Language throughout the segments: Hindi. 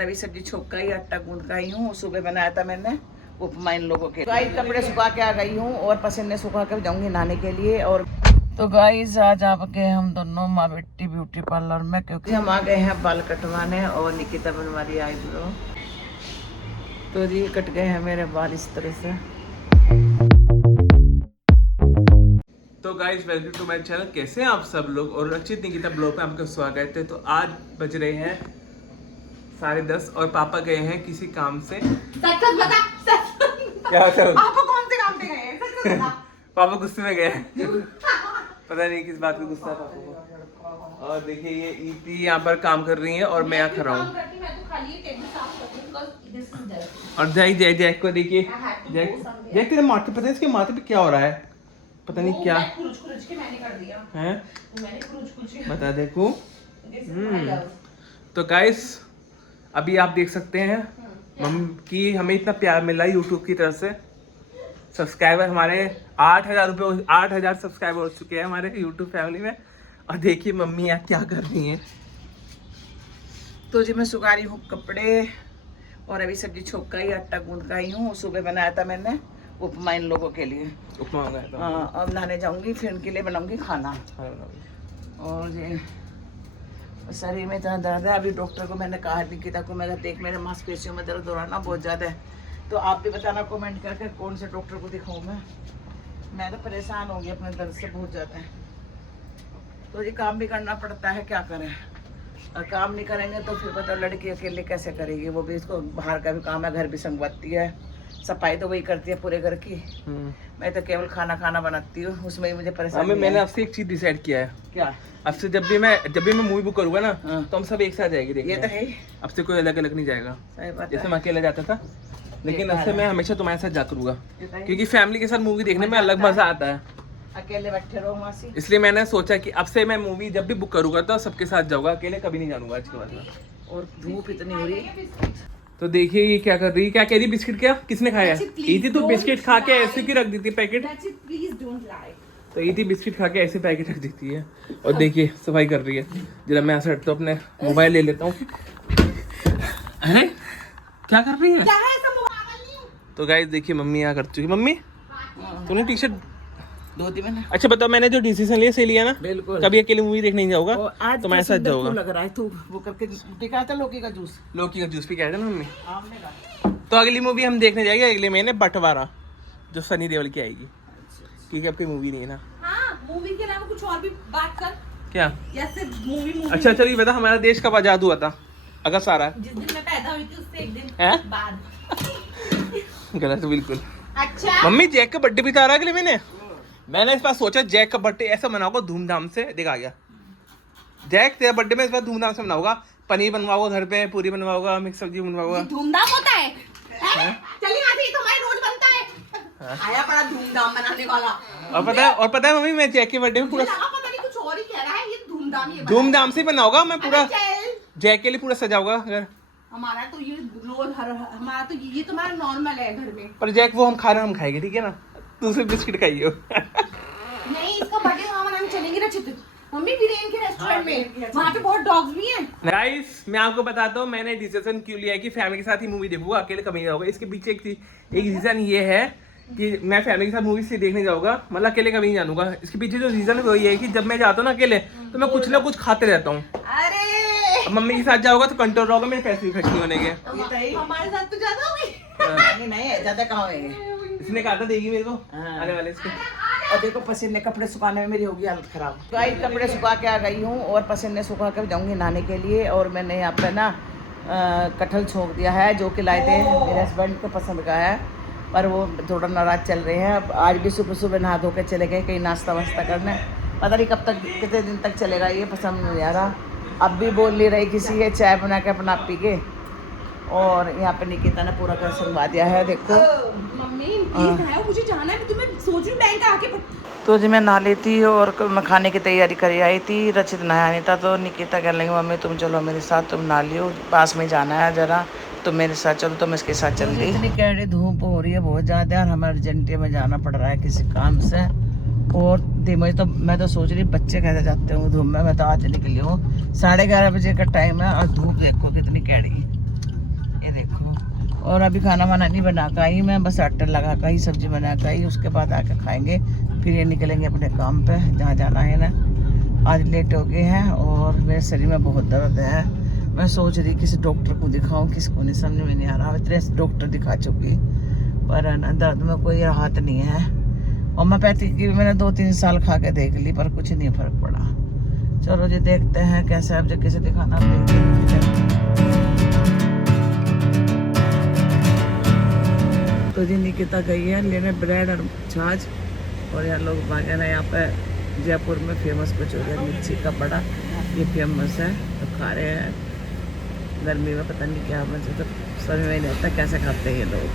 अभी सब्जी छोक का ही आटा गूंद का ही हूँ। सुबह बनाया था मैंने उपमा इन लोगों के। गाइस कपड़े सुखा के आ गई हूँ और पसीने सुखा के जाऊंगी नहाने के लिए। और तो गाइस आज आप गए हम दोनों माँ बेटी ब्यूटी पार्लर में, क्योंकि हम आ गए हैं बाल कटवाने और निकिता बनवा रही आईब्रो। तो जी कट गए हैं मेरे बाल इस तरह से। तो guys welcome to my channel. कैसे हैं आप सब लोग? और रचित निकिता ब्लॉग में आपका स्वागत है। तो आज बज रहे हैं 10:30 और पापा गए हैं किसी काम से। सच बता, क्या सर? पापा कौन से काम पे गए हैं? सच बता। पापा गुस्से में गए हैं। पता नहीं किस बात का गुस्सा है पापा को। और देखिए ये ईति यहाँ पर काम कर रही है और मैं यहाँ खड़ा हूँ। और जैक को देखिए, जैक तेरे माथे, पता है इसके माथे पे क्या हो रहा है? पता नहीं क्या मैंने कर दिया है, मैंने बता देखो। तो गाइस अभी आप देख सकते हैं मम्मी की हमें इतना प्यार मिला यूट्यूब की तरफ से। सब्सक्राइबर हमारे 8,000 सब्सक्राइबर हो चुके हैं हमारे यूट्यूब फैमिली में। और देखिए मम्मी यहाँ क्या कर रही हैं। तो जी मैं सुखा रही हूँ कपड़े और अभी सब्जी छोक का ही आटा गूंद का ही हूँ। सुबह बनाया था मैंने उपमा इन लोगों के लिए। उपमा मंगाया था। हाँ, अब नहाने जाऊंगी, फिर उनके लिए बनाऊंगी खाना। और ये शरीर में इतना दर्द है। अभी डॉक्टर को मैंने कहा निकिता को, मैं देख मेरे मांसपेशियों में दर्द हो रहा ना बहुत ज़्यादा है। तो आप भी बताना कमेंट करके कौन से डॉक्टर को दिखाऊं मैं तो परेशान हो गई अपने दर्द से बहुत ज़्यादा। तो ये काम भी करना पड़ता है, क्या करें। और काम नहीं करेंगे तो फिर बताओ लड़की अकेले कैसे करेगी। वो भी इसको बाहर का भी काम है, घर भी संगवाती है, सफाई तो वही करती है पूरे घर की। मैं तो केवल खाना बनाती हूँ, उसमें ही मुझे परेशानी। मैंने आपसे एक चीज डिसाइड किया है। क्या? अब से जब भी मैं मूवी बुक करूंगा ना तो हम सब एक साथ जाएंगे देखने। ये तो है। अब से कोई अलग अलग नहीं जाएगा। सही बात जैसे है। मैं अकेला जाता था, लेकिन अब से मैं हमेशा तुम्हारे साथ जा करूंगा, क्योंकि फैमिली के साथ मूवी देखने में अलग मजा आता है। अकेले बैठे रहो मासी। इसलिए मैंने सोचा कि अब से मैं मूवी जब भी बुक करूंगा तो सबके साथ जाऊंगा, अकेले कभी नहीं जाऊंगा आज के बाद में। और धूप इतनी हो रही है। तो देखिए ये क्या कर रही है, क्या कह रही है? बिस्किट क्या किसने खाया? ईथी तो बिस्किट खा के ऐसे की रख दी थी पैकेट। तो ईथी बिस्किट खा के ऐसे पैकेट रख देती है। और देखिए सफाई कर रही है। जरा मैं ऐसे हटता हूँ, अपने मोबाइल ले लेता हूँ। अरे क्या कर रही है? तो गाइस देखिए मम्मी यहाँ कर चुकी। मम्मी तूने टी शर्ट धोती मैंने। अच्छा बताओ, मैंने जो डिसीजन लिया सही लिया ना? बिल्कुल। कभी अकेले मूवी देखने नहीं जाऊंगा आज तो मैं साथ जाऊंगा। लग रहा है तू वो करके पिका था लौकी का जूस। लौकी का जूस भी कहते हैं ना मम्मी। आमले का। तो अगली मूवी हम देखने जाएंगे अगले महीने, बंटवारा, जो सनी देओल की आएगी। ठीक है, अब कोई मूवी नहीं है ना? हाँ, मूवी के अलावा कुछ और भी बात कर। क्या? या सिर्फ मूवी? अच्छा चलिए बता, हमारा देश कब आजाद हुआ था? अगस्त 12। जिस दिन मैं पैदा हुई थी उससे एक दिन है? बाद। गलत बिल्कुल। अच्छा मम्मी जैक का बर्थडे भी तो आ रहा है अगले महीने। मैंने इस बार सोचा जैक का बर्थडे ऐसा मनाऊंगा धूमधाम से। देखा गया जैक, तेरा बर्थडे में इस बार धूमधाम से मनाऊंगा। पनीर बनवाऊंगा घर पे, पूरी बनवाऊंगा, मिक्स सब्जी बनवाऊंगा। धूमधाम होता है? चलिए यहाँ से, तो हमारे रोज बनता है। आया बड़ा धूमधाम बनाने वाला। और पता है मम्मी, मैं जैक के बर्थडे में पूरा पता नहीं कुछ और ही कह रहा है। ये धूमधाम से बनाऊंगा मैं पूरा। जैक के लिए पूरा सजाऊंगा घर। हमारा तो ये रोज हमारा तो ये तुम्हारा नॉर्मल है घर में। पर जैक वो हम खाएंगे, ठीक है ना? तू सिर्फ बिस्किट खाइयो। नहीं, इसका बर्थडे वहाँ मनाने चलेंगे रचित। मम्मी वीरेन के रेस्टोरेंट में, वहाँ पे बहुत डॉग्स भी हैं। गाइस मैं आपको बताता हूँ मैंने डिसीजन क्यों लिया है कि फैमिली के साथ ही मूवी देखूंगा, अकेले कभी नहीं जाऊंगा। इसके पीछे एक रीजन ये है कि मैं फैमिली के साथ मूवी से देखने जाऊंगा, मतलब अकेले कभी नहीं जानूंगा। इसके पीछे जो रीजन है वो ये है कि जब मैं जाता हूँ ना अकेले, तो मैं कुछ ना कुछ खाते रहता हूँ। अरे मम्मी के साथ जाऊंगा तो कंट्रोल होगा, मेरे पैसे भी खर्च नहीं होने के। हमारे साथ तो ज्यादा होगी। नहीं ज्यादा कहाँ होंगे। इसने कहा था देगी मेरे को आने वाले इसके। और देखो पसीने कपड़े सुखाने में मेरी होगी हालत खराब। गाइस कपड़े सुखा के आ गई हूँ और पसीने सुखा कर जाऊंगी नहाने के लिए। और मैंने यहाँ पे ना कटहल छोंक दिया है, जो कि लाए थे मेरे हस्बैंड को पसंद का है, पर वो थोड़ा नाराज चल रहे हैं। अब आज भी सुबह सुबह नहा धो के चले गए कहीं नाश्ता वास्ता करने। पता नहीं कब तक, कितने दिन तक चलेगा ये, पसंद नहीं आ रहा। अब भी बोल नहीं रही किसी है, चाय बना के अपना पी के। और यहाँ पे निकिता ने पूरा घर संगवा दिया है, देखो। मम्मी प्लीज है, मुझे जाना है। तुम्हें सोच रही हूँ बैंक आके। तो जी मैं नहा ली थी और मैं खाने की तैयारी करी आई थी। रचित नहाया नहीं था तो निकिता कह लेंगे मम्मी तुम चलो मेरे साथ, तुम नहा लियो, पास में जाना है जरा, तुम मेरे साथ चलो। तो मैं इसके साथ चल गई। इतनी कैडी धूप हो रही है बहुत ज़्यादा और हमें अर्जेंटी में जाना पड़ रहा है किसी काम से। और मुझे तो, मैं तो सोच रही बच्चे कैसे जाते होंगे धूप में। मैं तो आज निकली हूँ, 11:30 बजे का टाइम है और धूप देखो कितनी कैडी। और अभी खाना वाना नहीं बना कर आई मैं, बस आटा लगा कर ही सब्जी बना कर आई, उसके बाद आके खाएंगे, फिर ये निकलेंगे अपने काम पे जहाँ जाना है ना। आज लेट हो गए हैं और मेरे शरीर में बहुत दर्द है। मैं सोच रही किसी डॉक्टर को दिखाऊं, किसको नहीं समझ में नहीं आ रहा। इतने डॉक्टर दिखा चुकी पर ना दर्द में कोई राहत नहीं है। होम्योपैथिक की मैंने 2-3 साल खा के देख ली पर कुछ नहीं फर्क पड़ा। चलो जी देखते हैं कैसे, अब जब किसे दिखाना तो जी निकिता गई है लेने ब्रेड और छाछ, और यहाँ लोग भागे ना। यहाँ पे जयपुर में फेमस कचौरी है मिर्ची का बड़ा, ये फेमस है तो खा रहे हैं। गर्मी में पता नहीं क्या मुझे तो समझ में नहीं आता कैसे खाते हैं ये लोग।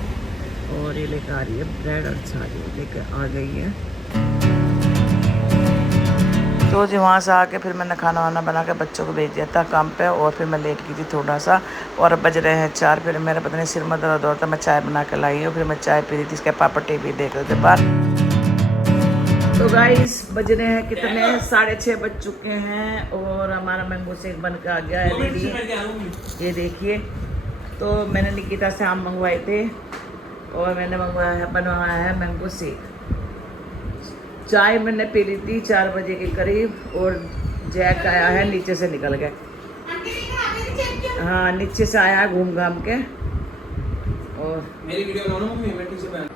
और ये लेकर आ रही है ब्रेड और छाछ लेकर आ गई है। तो जी वहाँ से आके फिर मैंने खाना वाना बना के बच्चों को भेज दिया था काम पे, और फिर मैं लेट गई थी थोड़ा सा, और अब बज रहे हैं 4। फिर मेरा पता नहीं सिर में दर्द होता, मैं चाय बना के लाई हूँ, फिर मैं चाय पी रही थी, इसके पापा टीवी देख रहे थे बाहर। तो गाइस बज रहे हैं कितने, 6:30 बज चुके हैं, और हमारा मैंगो शेक बन के आ गया है रेडी। ये देखिए, तो मैंने निकिता से आम मंगवाए थे और मैंने बनवाया है मैंगो शेक। चाय मैंने पी ली थी 4 बजे के करीब, और जैक आया है नीचे से निकल के, हाँ नीचे से आया है घूम घाम के। और मेरी वीडियो बनाओ ना मम्मी, मैं नीचे बैठ।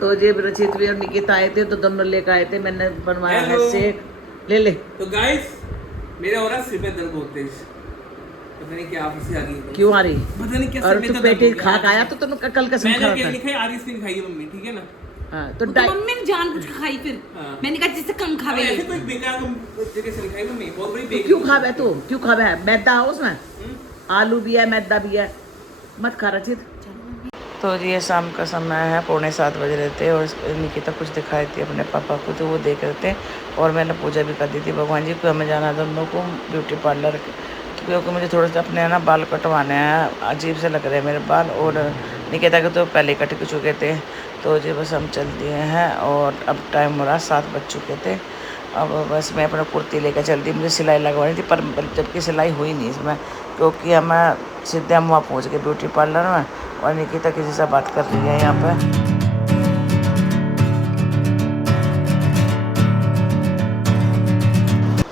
तो जी रचित भी और निकिता आए थे तो दोनों लेकर आए थे, मैंने बनवाया है शेक। ले तो गाइस मेरे हो रहा सिर में दर्द बहुत तेज, पता नहीं क्या फंसी आ गई। क्यों आ रही? पता नहीं क्या। और तू पेटी खा के आया तो तुम कल का मैंने केक नहीं खाई, आधी स्किन खाई है मम्मी, ठीक है ना। हाँ तो मम्मी ने जानबूझ के खाई, फिर मैंने कहा जिससे कम खावे। ऐसे तो एक बेकार जगह से खाई मम्मी, बहुत बड़ी बेकार। क्यों खावे तू? क्यों खावे? मैदा है उसमें, आलू भी है मैदा भी है, मत खा रचित। तो जी ये शाम का समय है, 6:45 बज रहे थे, और निकिता कुछ दिखाई थी अपने पापा को तो वो देख रहे थे, और मैंने पूजा भी कर दी थी भगवान जी को। हमें जाना था दोनों को ब्यूटी पार्लर, क्योंकि मुझे थोड़ा सा अपने ना बाल कटवाने हैं, अजीब से लग रहे हैं मेरे बाल, और निकिता के तो पहले कट चुके थे। तो जी बस हम चल दिए हैं, और अब टाइम हो रहा 7 बज चुके थे। अब बस मैं अपना कुर्ती लेकर चल दी, मुझे सिलाई लगवानी थी पर जबकि सिलाई हुई नहीं इसमें, क्योंकि हमें सीधे हम वहाँ पहुँच गए ब्यूटी पार्लर में, और निकिता किसी से बात कर रही है यहाँ पे।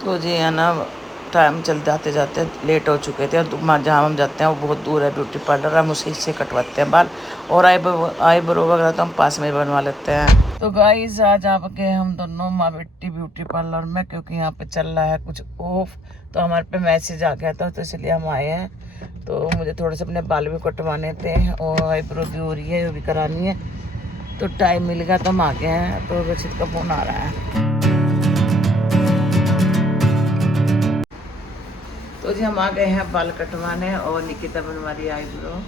तो जी है ना टाइम चल जाते जाते लेट हो चुके थे, और जहाँ हम जाते हैं वो बहुत दूर है ब्यूटी पार्लर, हम उसी से कटवाते हैं बाल, और आईब्रो वगैरह तो हम पास में बनवा लेते हैं। तो गाइस आज आपके हम दोनों माँ बेटी ब्यूटी पार्लर में, क्योंकि यहाँ पे चल रहा है कुछ ऑफ, तो हमारे पे मैसेज आ गया था, तो इसलिए हम आए हैं। तो मुझे थोड़े से अपने बाल भी कटवाने थे, और आईब्रो भी हो रही है, वो भी करानी है, तो टाइम मिल गया तो हम आ गए हैं। तो रचित का फ़ोन आ रहा है। तो जी हम आ गए हैं बाल कटवाने, और निकिता बनवा रही आईब्रो।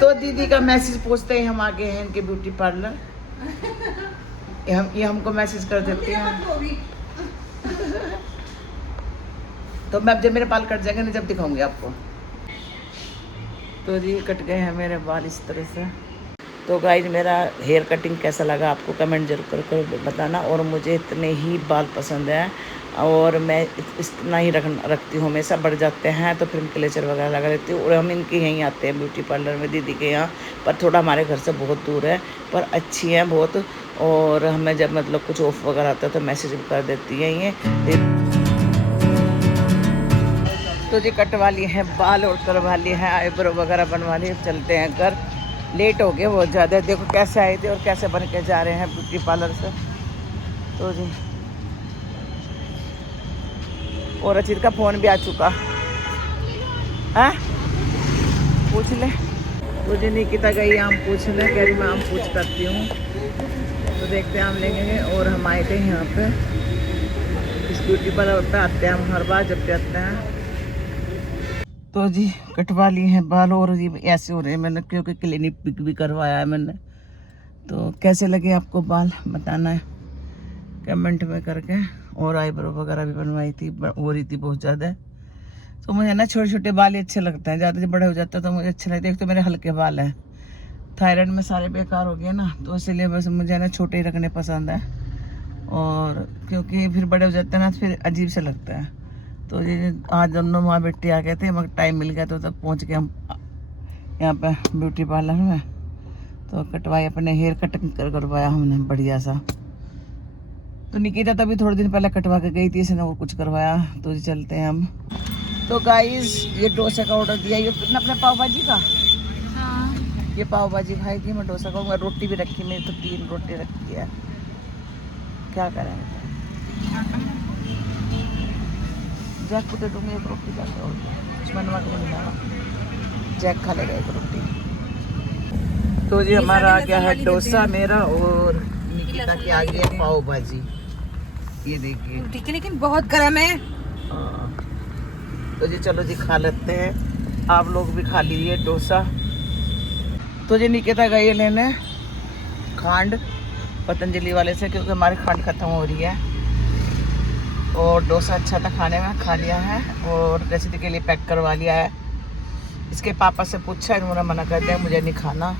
तो दीदी का मैसेज पहुंचते ही हम आ गए हैं इनके ब्यूटी पार्लर। ये हमको मैसेज कर देते हैं। तो मैं जब मेरे बाल कट जाएंगे ना जब दिखाऊंगी आपको। तो जी कट गए हैं मेरे बाल इस तरह से। तो गाइज मेरा हेयर कटिंग कैसा लगा आपको कमेंट जरूर कर बताना, और मुझे इतने ही बाल पसंद हैं, और मैं इतना ही रखती हूँ, हमेशा बढ़ जाते हैं तो फिर क्लेचर वगैरह लगा लेती हूँ। और हम इनके यहीं आते हैं ब्यूटी पार्लर में, दीदी के यहाँ, पर थोड़ा हमारे घर से बहुत दूर है, पर अच्छी हैं बहुत, और हमें जब मतलब कुछ ऑफ वगैरह आता है तो मैसेज भी कर देती है ये। तो जी कटवा लिए हैं बाल और करवा लिए हैं आईब्रो वगैरह बनवा लिए, चलते हैं घर, लेट हो गए बहुत ज़्यादा। देखो कैसे आए थे और कैसे बन के जा रहे हैं ब्यूटी पार्लर से। तो जी और रचित का फ़ोन भी आ चुका है, पूछ ले। मुझे निकिता गई आम पूछने, कह रही मैं आम पूछ करती हूँ, तो देखते हैं आम लेंगे। और हम आए थे यहाँ पे इस ब्यूटी पार्लर पे, आते हैं हम हर बार जब भी आते हैं। तो जी कटवा लिए हैं बाल, और ये ऐसे हो रहे हैं मैंने, क्योंकि क्लिनिक पिक भी करवाया है मैंने। तो कैसे लगे आपको बाल बताना है कमेंट में करके। और आईब्रो वगैरह भी बनवाई थी, हो रही थी बहुत ज़्यादा। तो मुझे ना छोटे छोटे बाल ही अच्छे लगते हैं, ज़्यादा जब बड़े हो जाते हैं तो मुझे अच्छे लगते हैं। एक तो मेरे हल्के बाल हैं, थायराइड में सारे बेकार हो गए ना, तो इसीलिए बस मुझे ना छोटे ही रखने पसंद है। और क्योंकि फिर बड़े हो जाते हैं ना तो फिर अजीब से लगता है। तो ये आज दोनों माँ बेटी आ गए थे, मगर टाइम मिल गया तो तब पहुँच गए हम यहाँ पे ब्यूटी पार्लर में। तो कटवाई, अपने हेयर कटिंग करवाया हमने बढ़िया सा। तो निकिता तभी थोड़े दिन पहले कटवा के गई थी, इसने वो कुछ करवाया। तो जी चलते हैं हम। तो गाइस ये डोसा का ऑर्डर दिया, ये कितना अपने पाव भाजी का। हाँ। ये पाव भाजी खाएगी, मैं डोसा खाऊंगा। रोटी भी रखी, मेरी तो 3 रोटी रखी है। क्या करेंगे, जैक को दे दूँगी 1 रोटी जाकर, और क्या बनवा के मिला, जैक खा लेगा 1 रोटी। तो जी हमारा आ गया है डोसा मेरा, और निकिता की आ गई है पाव भाजी। ये देखिए, ठीक है लेकिन बहुत गर्म है। तो जी चलो जी खा लेते हैं, आप लोग भी खा लीजिए डोसा। तो जी निकिता गई लेने खांड पतंजलि वाले से, क्योंकि हमारी खांड खत्म हो रही है। और डोसा अच्छा था खाने में, खा लिया है और रेसिपी के लिए पैक करवा लिया है। इसके पापा से पूछा, इन्होंने मना कर दिया, मुझे नहीं खाना।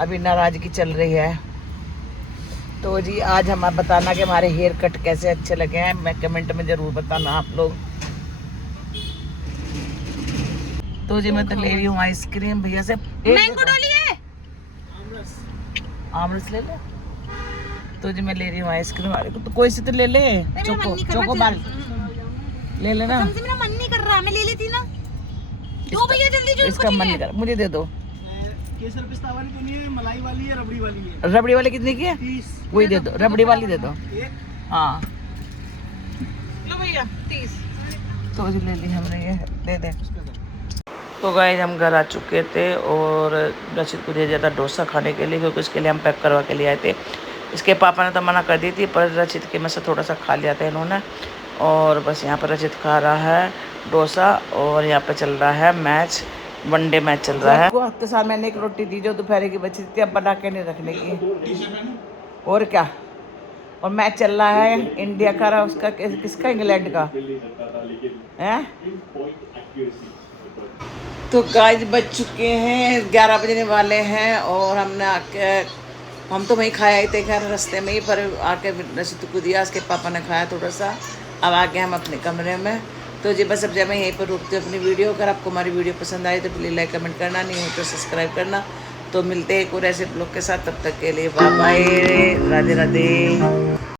अभी नाराज़गी चल रही है। तो जी आज हम आप बताना कि हमारे हेयर कट कैसे अच्छे लगे हैं, मैं कमेंट में ज़रूर बताना आप लोग। तो जी मैं तो ले रही हूँ आइसक्रीम भैया से। मैंगो डोली है, आमरस ले ले। तो जी मैं ले रही हूँ आइसक्रीम वाले को, तो कोई से तो ले ले। चोको बार ले लेना। मेरा मन नहीं कर रहा, मैं ले लेती ना। दो भैया जल्दी जो इसका मन नहीं कर, मुझे दे दो। केसर पिस्ता वाली तो नहीं है, मलाई वाली है, रबड़ी वाली है। रबड़ी वाली कितने की है? 30। वही दे दो, रबड़ी वाली दे दो। एक हाँ लो भैया 30। तो जी ले ली हमने, ये दे दे। तो गाइस हम घर आ चुके थे और रशीद को दे दिया था डोसा खाने के लिए, क्योंकि इसके लिए हम पैक करवा के लिए आए थे। इसके पापा ने तो मना कर दी थी, पर रशीद के में से थोड़ा सा खा लिया था इन्होंने। और बस यहाँ पर रशीद खा रहा है डोसा, और यहाँ पे चल रहा है मैच, वनडे मैच चल रहा है। हफ्ते साल मैंने 1 रोटी दी जो दोपहर की बची थी, अब बना के नहीं रखने की। और क्या, और मैच चल रहा है इंडिया का, उसका किसका, इंग्लैंड का है। तो गाइस बज चुके हैं 11 बजने वाले हैं, और हमने आके, हम तो वहीं खाया ही थे खैर रास्ते में ही, पर आके रशीद को दिया, उसके पापा ने खाया थोड़ा सा। अब आ गए हम अपने कमरे में। तो जी बस अब जब मैं यहीं पर रुकती हूँ अपनी वीडियो। अगर आपको हमारी वीडियो पसंद आई तो प्लीज़ लाइक कमेंट करना, नहीं हो तो सब्सक्राइब करना। तो मिलते हैं एक और ऐसे ब्लॉग के साथ, तब तक के लिए बाय बाय, राधे राधे।